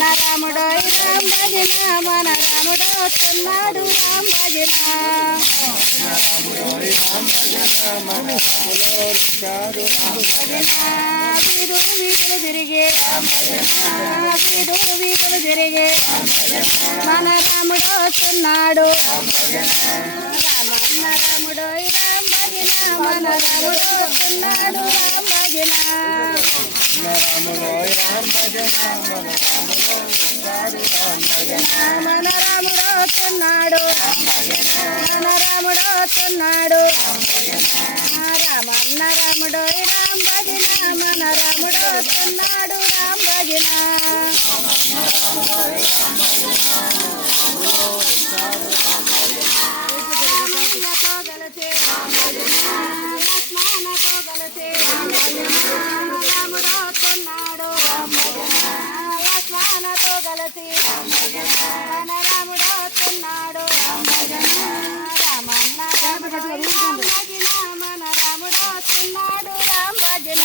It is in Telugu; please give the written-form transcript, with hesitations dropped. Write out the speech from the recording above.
రామన్న రాముడోయ్ రామ భజన మన రాముడు వస్తున్నాడు రామ భజన వీధులు వీధులు తిరిగే వీధులు వీధులు తిరిగే మన రాముడు వస్తున్నాడు రామన్న రాముడోయ్ రామ భజన మన రాముడు వస్తున్నాడు రామ భజన మన రాముడు వస్తున్నాడు మన రాముడు వస్తున్నాడు రామన్న రాముడోయ్ రామ భజన మన రాముడు వస్తున్నాడు రామ భజన లక్ష్మణతో గలతే రాముడు వస్తున్నాడు రామ భజన లక్ష్మణతో గలతి మన రాముడు వస్తున్నాడు రామ భజన రామన్న రాముడోయ్ రామ భజన మన రాముడు వస్తున్నాడు రామ భజన